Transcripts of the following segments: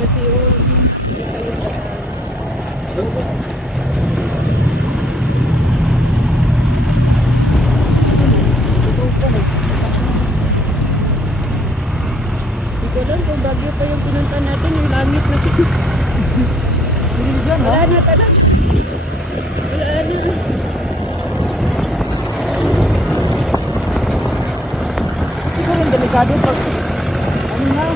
kasi hindi kayo Hindi ko alam kung bagyo pa yung pinunta natin, yung langit na Hindi dyan, no? wala na talaga. Wala na. Siguro yung delikado pag ano na,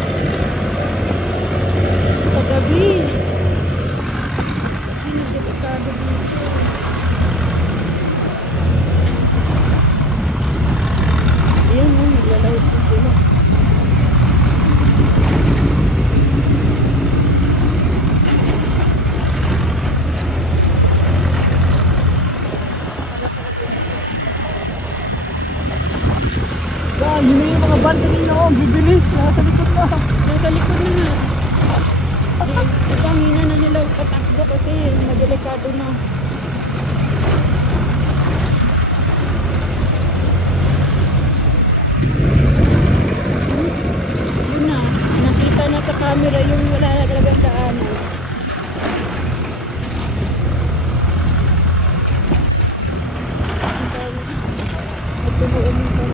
Paggabi. Hindi delikado dito. Ayan o, naglalawit po sila. yan, yun na yung mga banda nila, oh, bibilis, nasa likod na. Nasa likod na nga. Ipang hina na nila patakbo kasi madelikado na. Yun na, nakita na sa camera yung wala na talagang daanan.